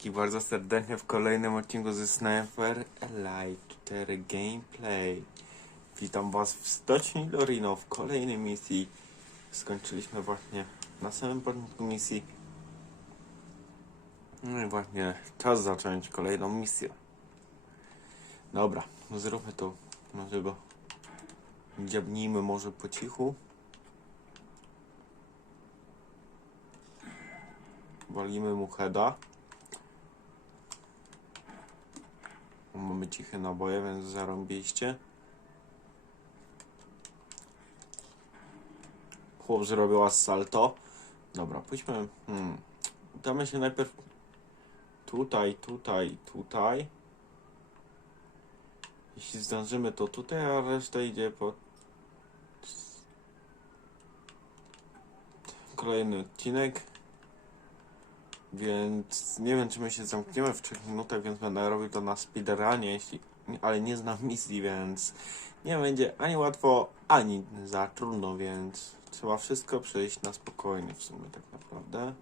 wszystkich bardzo serdecznie w kolejnym odcinku ze Sniper Elite 4 Gameplay. Witam was w Stoczni Lorino w kolejnej misji. Skończyliśmy właśnie na samym początku misji. No i właśnie czas zacząć kolejną misję. Dobra, no zróbmy to. Może go dziabnijmy może po cichu. Walimy mu heada. Mamy ciche naboje, więc zarąbiście. Chłop zrobił assalto. Dobra, pójdźmy. Hmm. Damy się najpierw tutaj, tutaj, tutaj. Jeśli zdążymy, to tutaj, a reszta idzie po kolejny odcinek. Więc nie wiem, czy my się zamkniemy w 3 minutach, więc będę robił to na speedrunie, jeśli, ale nie znam misji, więc nie będzie ani łatwo, ani za trudno, więc trzeba wszystko przejść na spokojnie w sumie tak naprawdę.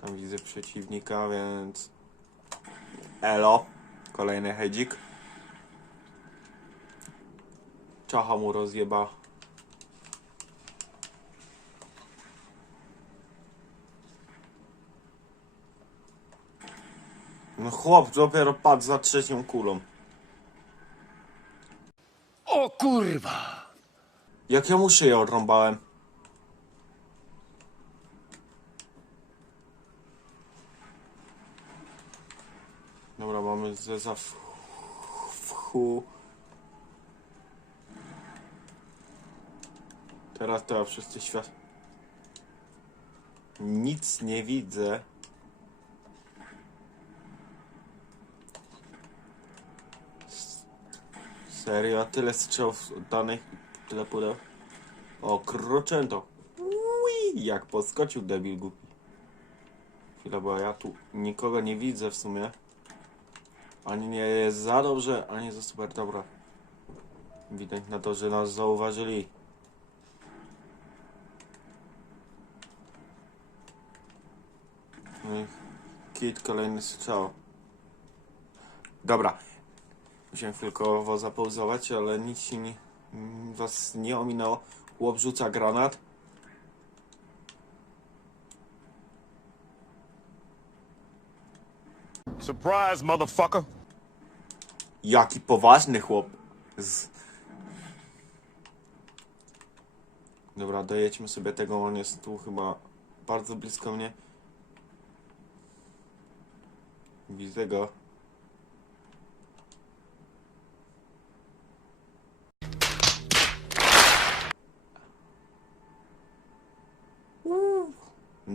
Tam widzę przeciwnika, więc elo, kolejny hedzik. Czacha mu rozjeba. No chłop dopiero padł za trzecią kulą. O kurwa! Jak ja mu szyję odrąbałem. Dobra, mamy ze za w- wchu. Teraz to ja wszyscy świat. Nic nie widzę. Serio, tyle strzałów danych, tyle pudeł. O, kroczęto. Ui, jak podskoczył debil głupi. Chwila, bo ja tu nikogo nie widzę w sumie. Ani nie jest za dobrze, ani za super dobra. Widać na to, że nas zauważyli. No i kit, kolejny strzał. Dobra. Musiałem chwilkowo zapauzować, ale nic nie, was nie ominęło. Chłop rzuca granat. Surprise, motherfucker! Jaki poważny chłop. Z... Dobra, dojedźmy sobie tego, on jest tu chyba bardzo blisko mnie. Widzę go.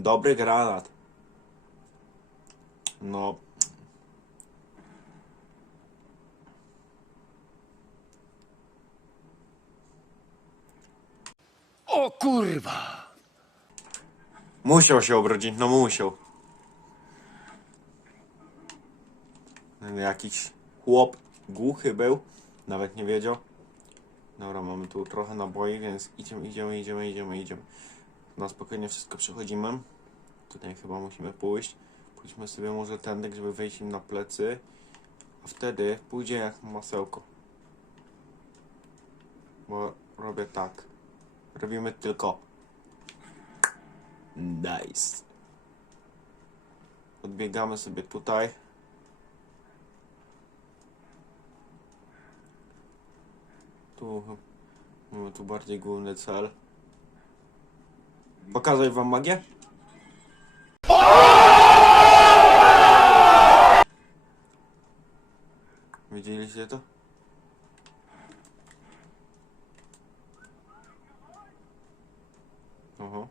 Dobry granat. No, O kurwa! Musiał się obrodzić, no musiał. Jakiś chłop głuchy był, nawet nie wiedział. Dobra, mamy tu trochę naboi, więc idziemy, idziemy, idziemy, idziemy, idziemy. Na spokojnie wszystko przechodzimy. Tutaj chyba musimy pójść. Pójdźmy sobie może tędy, żeby wejść im na plecy. A wtedy pójdzie jak masełko. Bo robię tak. Robimy tylko Nice. Odbiegamy sobie tutaj. Tu mamy tu bardziej główny cel. Pokazać wam magię? Widzieliście to? Oho.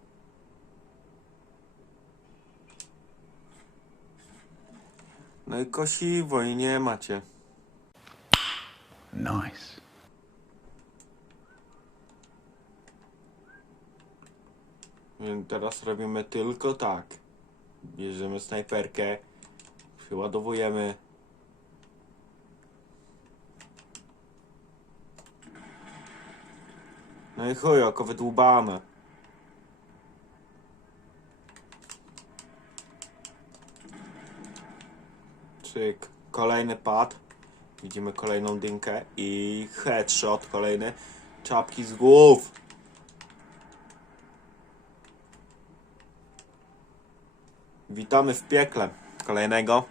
No i kosiwo i nie macie. Nice. Więc teraz robimy tylko tak. Bierzemy snajperkę, przyładowujemy. No i chuj, oko wydłubane. Pyk. Kolejny pad. Widzimy kolejną dynkę i headshot kolejny. Czapki z głów. Witamy w piekle. Kolejnego.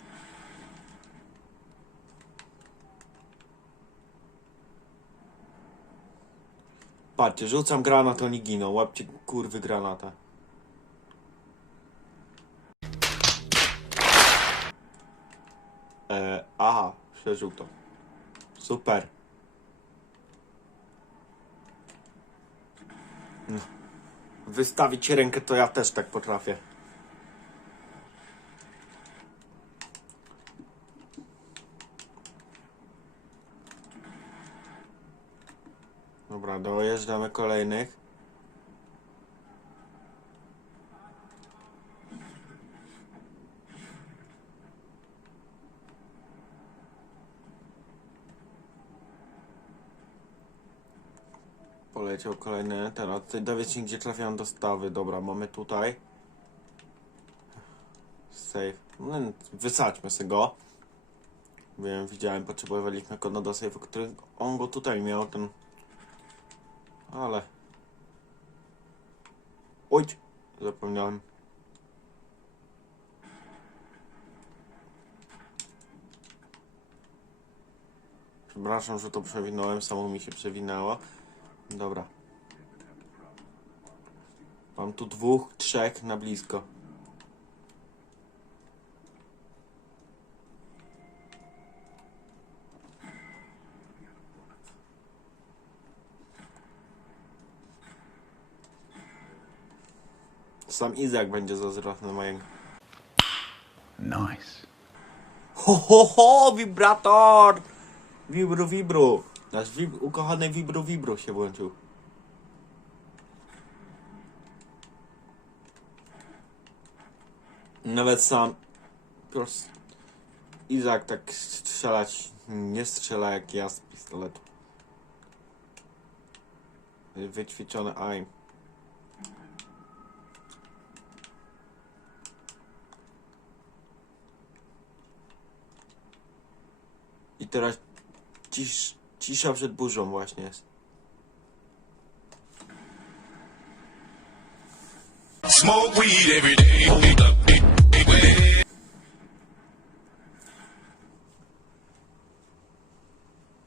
Patrzcie, rzucam granat, oni giną. Łapcie kurwy granata. E, aha, przeżył to. Super. Wystawić rękę to ja też tak potrafię. Dojeżdżamy kolejnych. Poleciał kolejny. Teraz dowiedz się, gdzie trafiają dostawy. Dobra, mamy tutaj. Save. No, wysadźmy sobie go. Wiem, widziałem, potrzebowaliśmy kodu do save'u, który on go tutaj miał, ten... Ale... Oj! Zapomniałem. Przepraszam, że to przewinąłem, samo mi się przewinęło. Dobra. Mam tu dwóch, trzech na blisko. Sam Izak będzie zazdrosny mojego. Nice. Ho, ho, ho, wibrator! Wibru, wibru. Nasz wib ukochany wibru, wibru się włączył. Nawet sam Izak tak strzelać nie strzela jak ja z pistoletu. Wyćwiczony aim. I teraz cisz, cisza przed burzą właśnie jest. Smoke weed every day.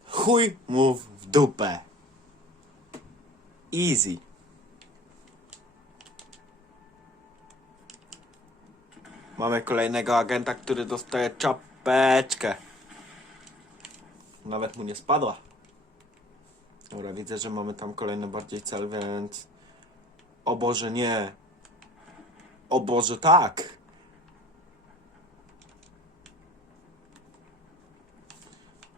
Chuj mu w dupę. Easy. Mamy kolejnego agenta, który dostaje czapeczkę. Nawet mu nie spadła. Dobra, widzę, że mamy tam kolejny bardziej cel, więc... O Boże, nie. O Boże, tak.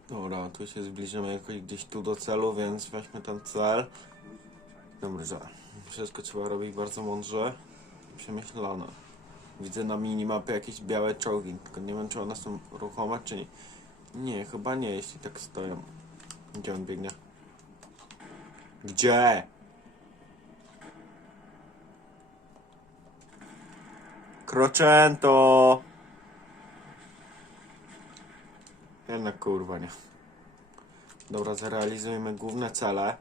Dobra, tu się zbliżymy jakoś gdzieś tu do celu, więc weźmy ten cel. Dobrze. Wszystko trzeba robić bardzo mądrze. Przemyślane. Widzę na minimapie jakieś białe czołgi, tylko nie wiem czy one są ruchome czy nie. Nie, chyba nie, jeśli tak stoją. Gdzie on biegnie? Gdzie? Krocento! Jednak kurwa nie. Dobra, zrealizujmy główne cele.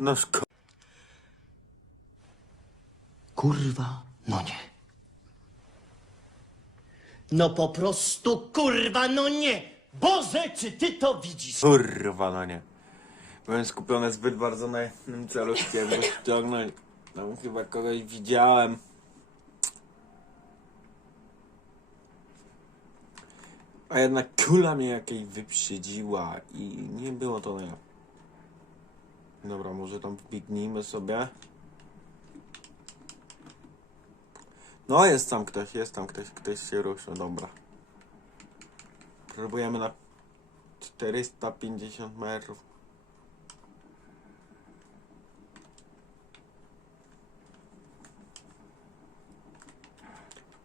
No szko... Kurwa, no nie. No po prostu kurwa, no nie! Boże, czy ty to widzisz? Kurwa, no nie. Byłem skupiony zbyt bardzo na jednym celu, chciałem go ściągnąć. Tam chyba kogoś widziałem. A jednak kula mnie jakiej wyprzedziła i nie było to na ja. Dobra, może tam wbiegnijmy sobie. No, jest tam ktoś, jest tam ktoś, ktoś się ruszył, dobra. Próbujemy na 450 metrów.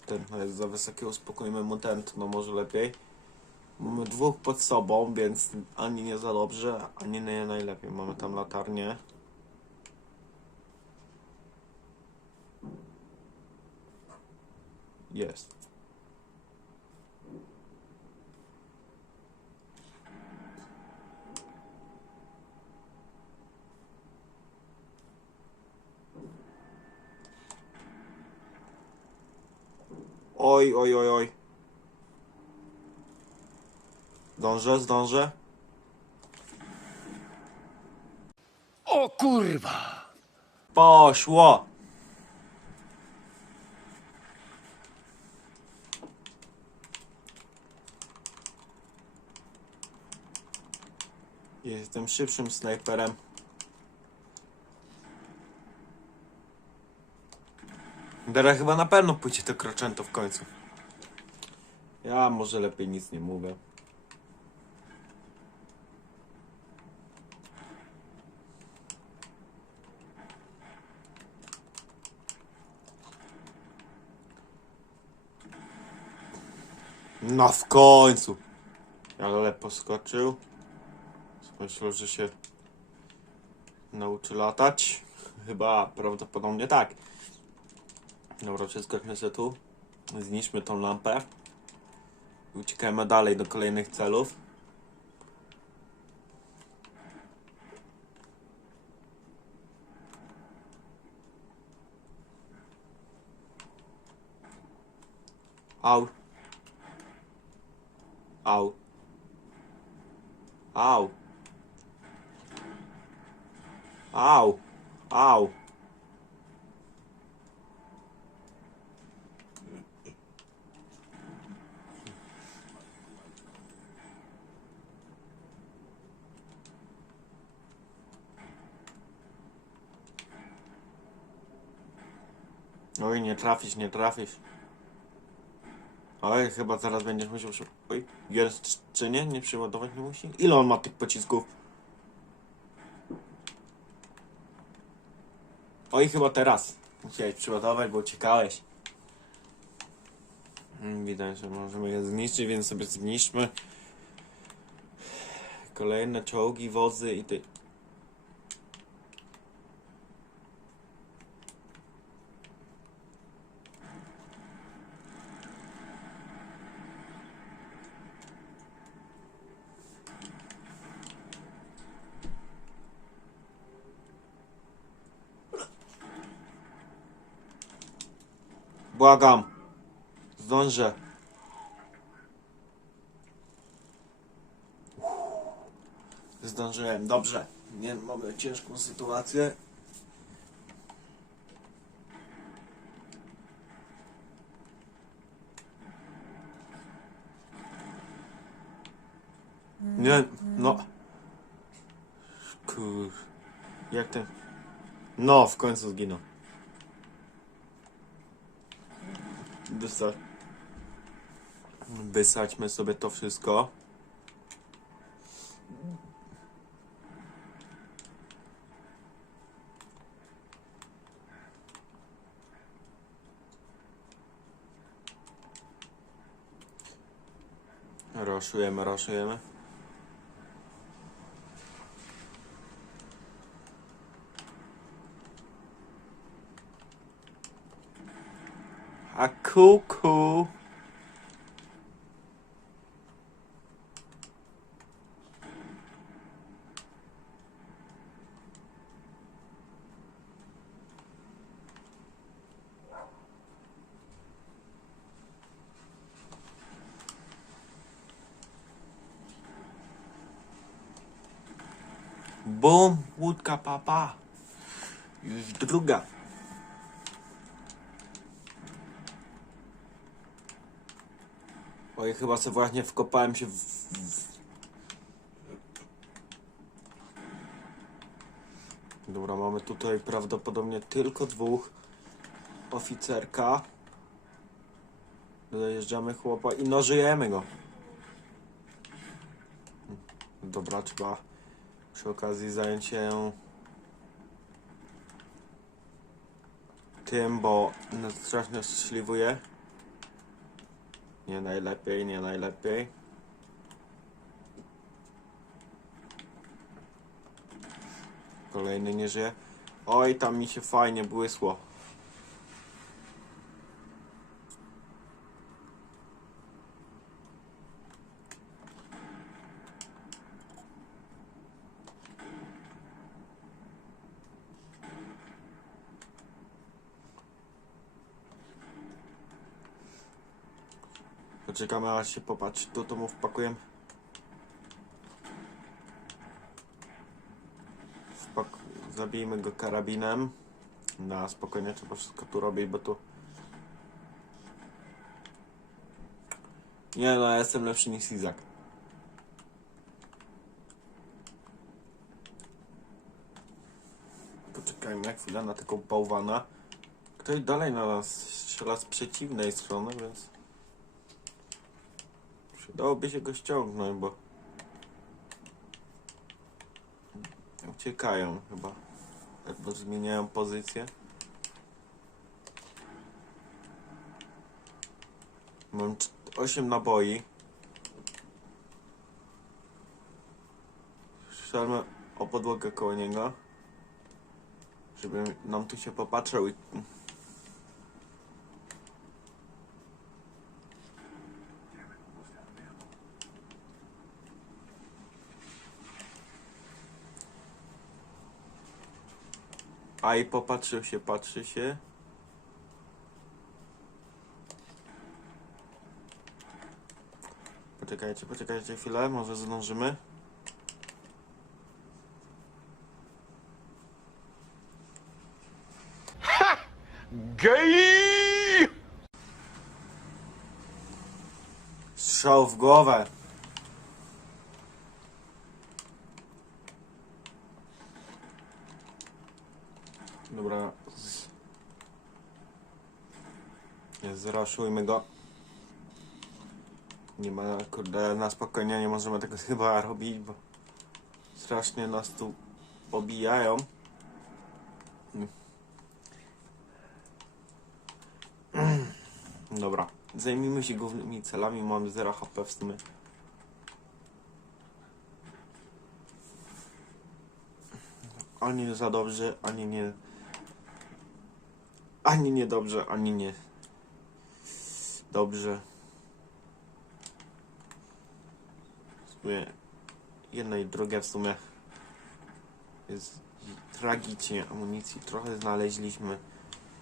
Ten no jest za wysoki, uspokójmy mu ten, no może lepiej. Mamy dwóch pod sobą, więc ani nie za dobrze, ani nie najlepiej. Mamy tam latarnię. Jest. Oj, oj, oj, oj. Zdążę, zdążę. O kurwa! Poszło! Jestem szybszym snajperem. Teraz chyba na pewno pójdzie to kroczęto w końcu. Ja może lepiej nic nie mówię. No w końcu. Ale poskoczył. Myślał, że się nauczy latać. Chyba prawdopodobnie tak. Dobra, przeskoczmy się tu. Zniszmy tą lampę. Uciekajmy dalej do kolejnych celów. Au. Au. Au. Au. Au. Oj, nie trafisz, nie trafisz. Oj, chyba zaraz będziesz musiał się... Oj, czy nie? Nie przeładować nie musi? Ile on ma tych pocisków? Oj, chyba teraz. Musiałeś przeładować, bo uciekałeś. Mm, Widać, że możemy je zniszczyć, więc sobie zniszczmy. Kolejne czołgi, wozy i ty... Błagam. Zdążę. Zdążyłem, dobrze. Nie mamy ciężką sytuację. Nie, no. Kur... Jak ten... No, w końcu zginął. Wysa... Wysadźmy sobie to wszystko. Roszujemy, roszujemy. A kuku. Bum, łódka papa. Już druga. Oj, chyba sobie właśnie wkopałem się w... Dobra, mamy tutaj prawdopodobnie tylko dwóch oficerka. Dojeżdżamy chłopa i nożyjemy go. dobra, trzeba przy okazji zająć się tym, bo strasznie śliwuje. Nie najlepiej, nie najlepiej. Kolejny nie żyje. Oj, tam mi się fajnie błysło. Poczekamy aż się popatrzy, tu to mu wpakujemy. Wpak zabijmy go karabinem. Na spokojnie trzeba wszystko tu robić, bo tu... Nie no, ja jestem lepszy niż Izak. Poczekajmy chwilę na taką bałwana. Ktoś dalej na nas strzela z przeciwnej strony, więc... Przydałoby się go ściągnąć, bo... Uciekają chyba. Albo zmieniają pozycję. Mam 8 naboi. Strzelmy o podłogę koło niego. Żeby nam tu się popatrzył i... A i popatrzył się, patrzy się. Poczekajcie, poczekajcie chwilę, może zdążymy. Gej! Strzał w głowę. Dobra. z- Nie zraszujmy go. Nie ma, kurde, na spokojnie nie możemy tego chyba robić, bo strasznie nas tu pobijają. Dobra, zajmijmy się głównymi celami, mamy 0 HP w sumie. Ani za dobrze, ani nie... Ani nie dobrze, ani nie... Dobrze. W sumie... Jedno i drugie w sumie... Jest tragicznie. Amunicji trochę znaleźliśmy.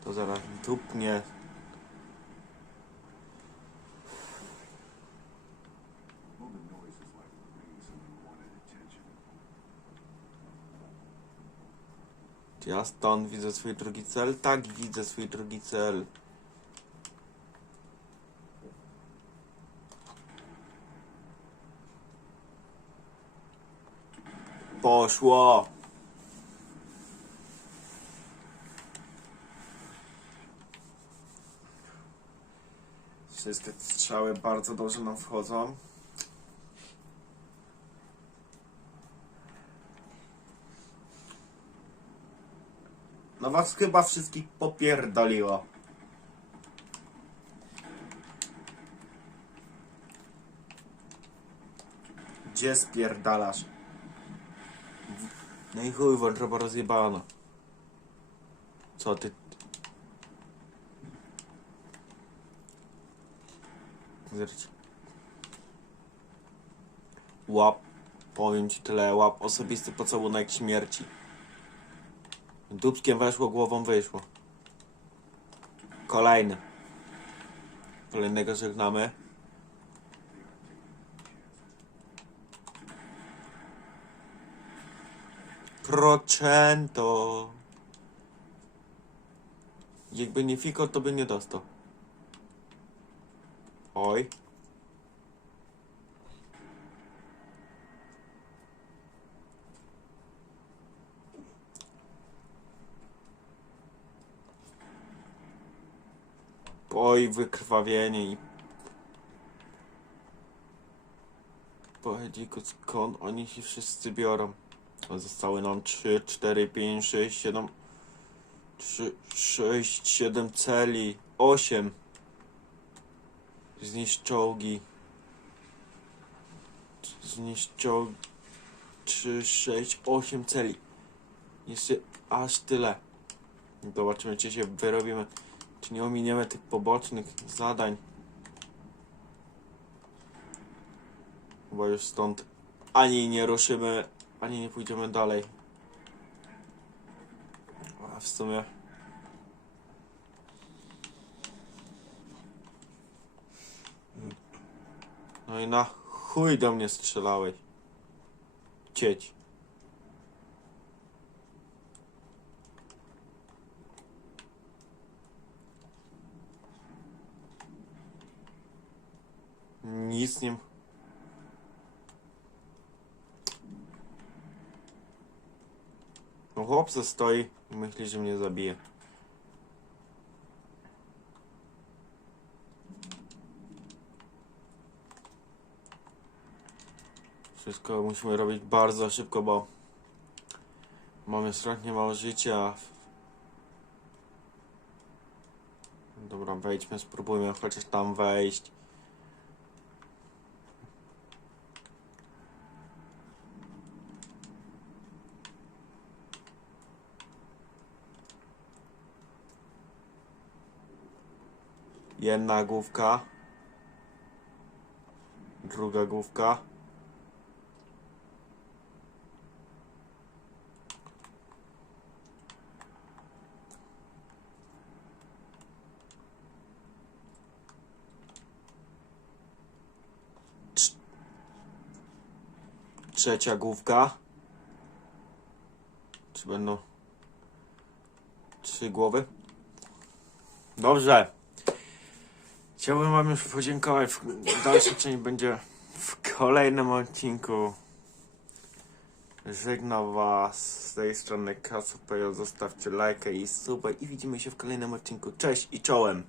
To zaraz dupnie. Ja stąd widzę swój drugi cel? Tak, widzę swój drugi cel. Poszło! Wszystkie strzały bardzo dobrze nam wchodzą. No was chyba wszystkich popierdoliło. Gdzie spierdalasz? No i chuj, wątroba rozjebana. Co ty? Zerć. Łap. Powiem ci tyle, łap osobisty pocałunek śmierci. Dubskiem weszło, głową wyszło. Kolejny. Kolejnego żegnamy. Procento. Jakby nie fikał, to by nie dostał. Oj. Oj, wykrwawienie i... Pochodziku, skąd oni się wszyscy biorą? Zostały nam 3, 4, 5, 6, 7, 3, 6, 7 celi, 8. Zniszcz czołgi. Zniszcz czołgi. 3, 6, 8 celi. Jeszcze aż tyle. Zobaczymy, czy się wyrobimy, czy nie ominiemy tych pobocznych zadań. Bo już stąd ani nie ruszymy, ani nie pójdziemy dalej. A w sumie. No i na chuj do mnie strzelałeś. Cieć. Nic nie. Chłop se stoi i myśli, że mnie zabije. Wszystko musimy robić bardzo szybko, bo mamy strasznie mało życia. Dobra, wejdźmy, spróbujmy chociaż tam wejść. Jedna główka. Druga główka. Trz- Trzecia główka. Czy będą trzy głowy? Dobrze. Chciałbym Wam już podziękować. Dalsza część będzie w kolejnym odcinku. Żegnam Was z tej strony Kasupejo. Zostawcie lajkę i suba i widzimy się w kolejnym odcinku. Cześć i czołem!